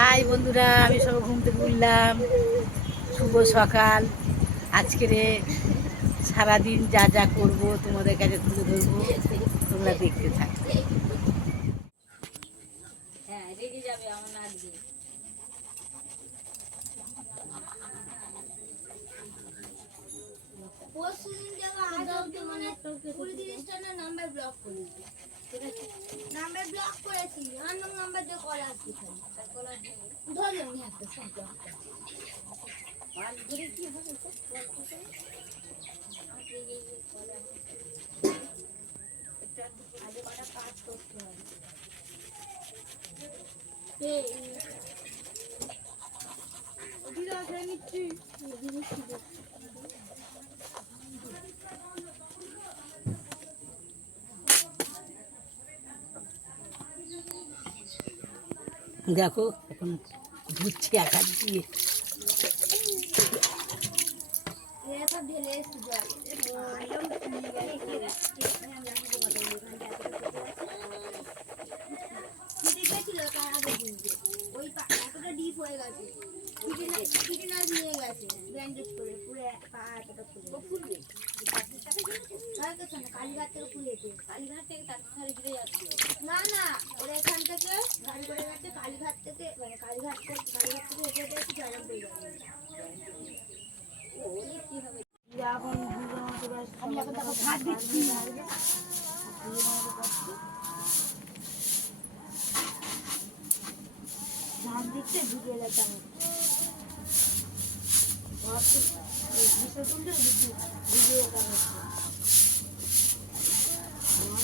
High বন্ধুরা আমি সব ঘুম থেকে উঠলাম। শুভ সকাল। আজকের সারাদিন যা যা করব তোমাদের কাছে তুলে ধরবো তোমরা দেখতে থাকো। হ্যাঁ নাম্বার ব্লক করেছি। নাম্বার ব্লক করেছি আননোন নাম্বার দিয়ে কল আসছে খালি ধরলো নি একটা সব ব্লক দেখো এখন ধুচ্ছি এক হাত দিয়ে এরা সব ঢেলে এসছে জল ফিটে গেছিল তার আগের দিনকে ওই পা- এতটা ডিপ হয়ে গেছে ফিটিনাস নিয়ে গেছে ব্যান্ডেজ করে পুরো এক পা এতটা কালীঘাট থেকে ফুলেছে কালীঘাট থেকে তার ধারে ঘিরে যাচ্ছে। না না ওরা এখান থেকে গাড়ি করে গেছে কালীঘাট থেকে মানে কালীঘাট থেকে কালীঘাট থেকে হেঁটে হেঁটে একটু জয়রাম পেয়ে যাবে। এখন আমি এখন দেখো ভাত দিচ্ছি। ভাত দিচ্ছে দুটো এলাকা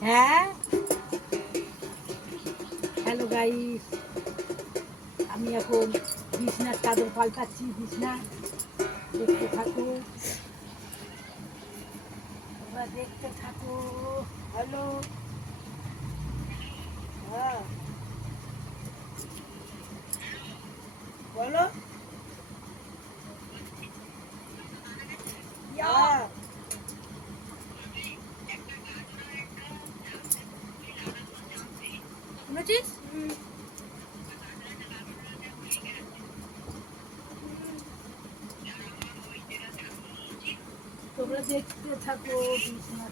হ্যাঁ? হ্যালো গাইস আমি এখন বিছনার চাদর পাল্টাচ্ছি, বিছনা। দেখতে থাকো। তোমরা দেখতে থাকো। হ্যালো হ্যাঁ। বলো হ্যাঁ শুনেছিস তোমরা দেখতে থাকো বিছনা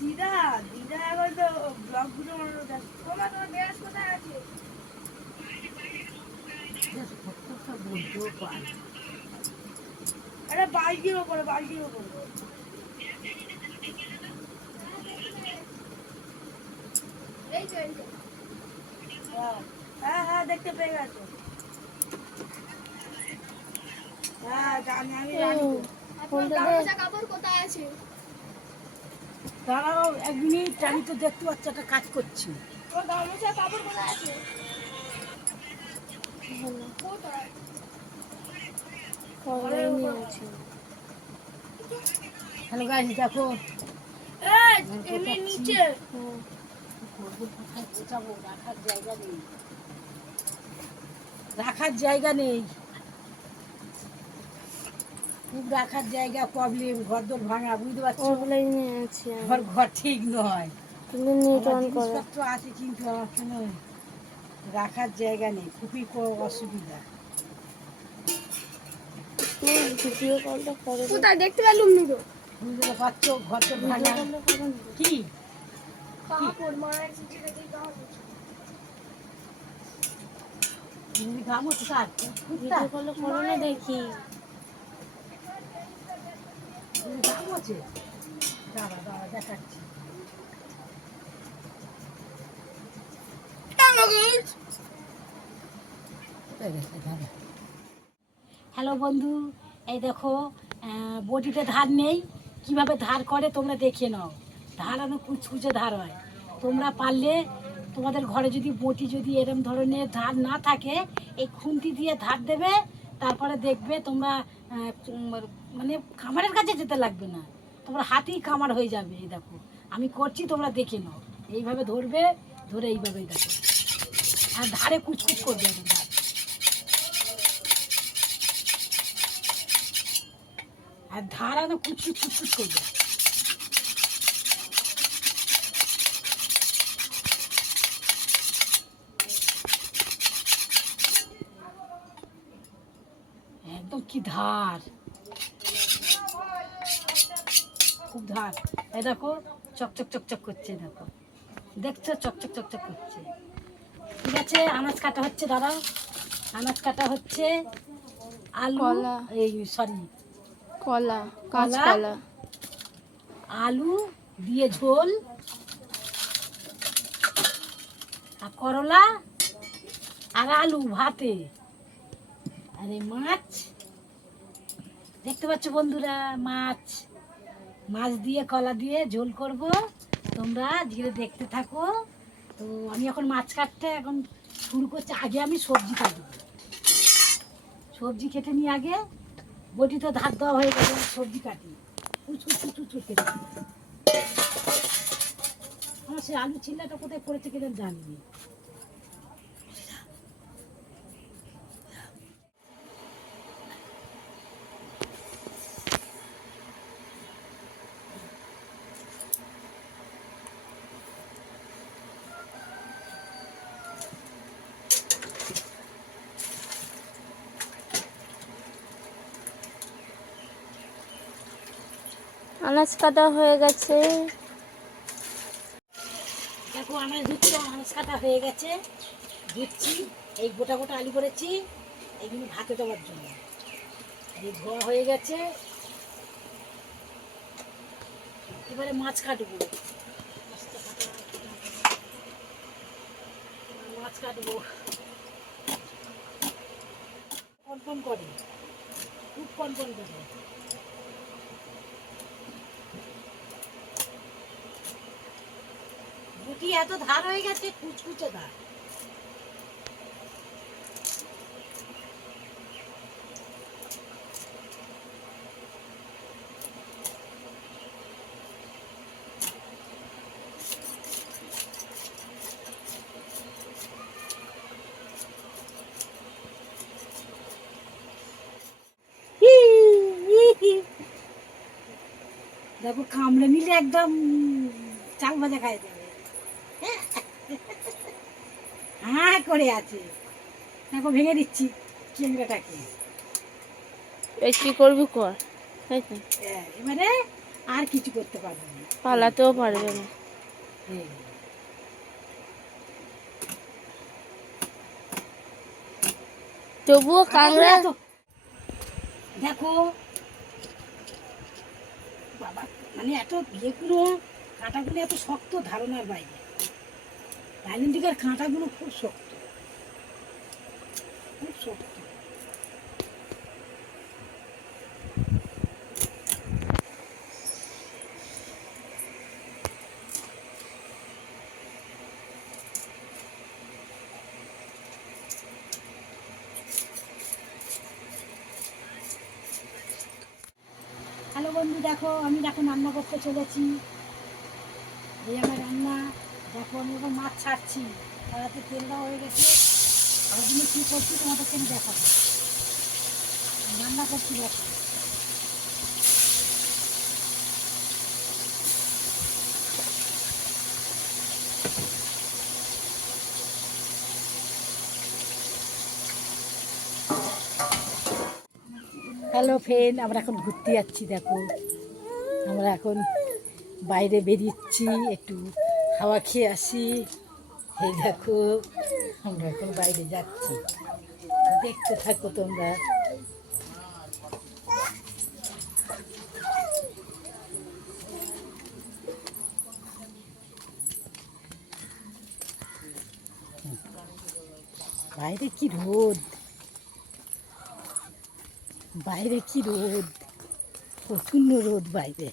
দিদা দিদা এখন তো ব্লগগুলো তোমার তোমার হ্যাঁ দেখতে পেয়ে গেছো দাঁড়াও, এক মিনিট, আমি তো দেখতে পাচ্ছি একটা কাজ করছি। কাপড় কোথায় আছে? হ্যালো গাইস দেখো। নিচে। গোছাবো রাখার জায়গা নেই। রাখার জায়গা নেই। খুব রাখার জায়গা প্রবলেম ঘর দর ভাঙা বুঝতে পারছ? ঘর ঘর ঠিক নয়। কিন্তু আছে কিন্তু আমার কোনো? রাখার জায়গা নেই খুবই অসুবিধা। ভিডিও কলটা করে কোথায়? দেখতে পেলুম নি তো বুঝতে ঘর দর ভাঙা। ভিডিও কলটা করো না। কি? কাপড় মায়ের চিঠি দেখে কাপড় তুমি ঘামো তো কার ভিডিও কলটা করো না দেখি। তুমি ঘামোছে দাঁড়া দাঁড়া দেখাচ্ছি। হ্যালো বন্ধু, এই দেখো বটিতে ধার নেই। কীভাবে ধার করে তোমরা দেখে নাও। ধার আমি কুচকুচে ধার হয়। তোমরা পারলে তোমাদের ঘরে যদি বটি যদি এরম ধরনের ধার না থাকে, এই খুন্তি দিয়ে ধার দেবে, তারপরে দেখবে তোমরা মানে খামারের কাছে যেতে লাগবে না। তোমরা হাতেই খামার হয়ে যাবে, এই দেখো। আমি করছি, তোমরা দেখে নাও। এইভাবে ধরবে, ধরে এইভাবেই দেখো। আর ধারে কুচকুচ করবে আর ধার আনো কুচকুচ কুচকুচ করবে। একদম কি ধার? খুব ধার। এই দেখো, চকচক চকচক করছে, দেখো। দেখছ, চকচক চকচক করছে। ঠিক আছে? আনাজ কাটা হচ্ছে দাঁড়াও। আনাজ কাটা হচ্ছে আলু কলা। এই সরি কলা। আলু দিয়ে ঝোল। আর করলা আর আলু ভাতে। আর এই মাছ। দেখতে পাচ্ছ বন্ধুরা মাছ। মাছ দিয়ে কলা দিয়ে ঝোল করব। তোমরা ধীরে দেখতে থাকো। তো আমি এখন মাছ কাটতে এখন শুরু করছি। আগে আমি সবজি কাটব। সবজি কেটে নিয়ে আগে বটি তো ধার দেওয়া হয়ে গেছে, সবজি কাটি। উঁচু উঁচু কেটে আমার সে আলু চিল্লাটা কোথায় পড়েছে কেটে জানিনি আনাজ কাটা হয়ে গেছে। দেখো, আমার ধুচ্ছি মাছ কাটা হয়ে গেছে। ধুচ্ছি, এই গোটা গোটা আলু করেছি। এইগুলো ভাতে দেওয়ার জন্য। ধোয়া হয়ে গেছে। এবারে মাছ কাটবো। মাছ কাটবো। কনকন করে। খুব কনকন করে। গুটি এত ধার হয়ে গেছে? কুচকুচে ধার। দেখো কামড়ে নিলে একদম চাল ভাজা খাই দেবে করে আছে। দেখো ভেঙে দিচ্ছি চিংড়াটাকে এই কি করবি কর হ্যাঁ, এবারে আর কিছু করতে পারব না। পালাতেও পারবে না। হ্যাঁ। তবুও কাংড়া এত- দেখো বাবা মানে এত ইয়েগুলো কাঁটাগুলো এত শক্ত ধারণার বাইরে। ডাইনিন্ডিকার কাঁটাগুলো খুব শক্ত। হ্যালো বন্ধু, দেখো, আমি দেখো রান্না করতে চলেছি। এই আমার রান্না, দেখো আমি মাছ ছাড়ছি। কড়াতে তেল দেওয়া হয়ে গেছে। ওই জন্য কী করছি তোমাদেরকে আমি দেখাবো। রান্না করছি দেখো। হ্যালো ফ্রেন্ড, আমরা এখন ঘুরতে যাচ্ছি, দেখো। আমরা এখন বাইরে বেরিয়েছি একটু হাওয়া খেয়ে আসি। এই দেখো, আমরা এখন বাইরে যাচ্ছি। দেখতে থাকো তোমরা। বাইরে কি রোদ? বাইরে কি রোদ? প্রচণ্ড রোদ বাইরে।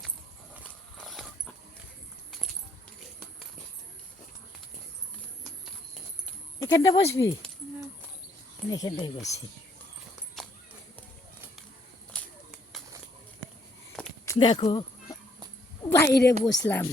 এখানটা বসবি? এখানটাই বসি। দেখো বাইরে বসলাম।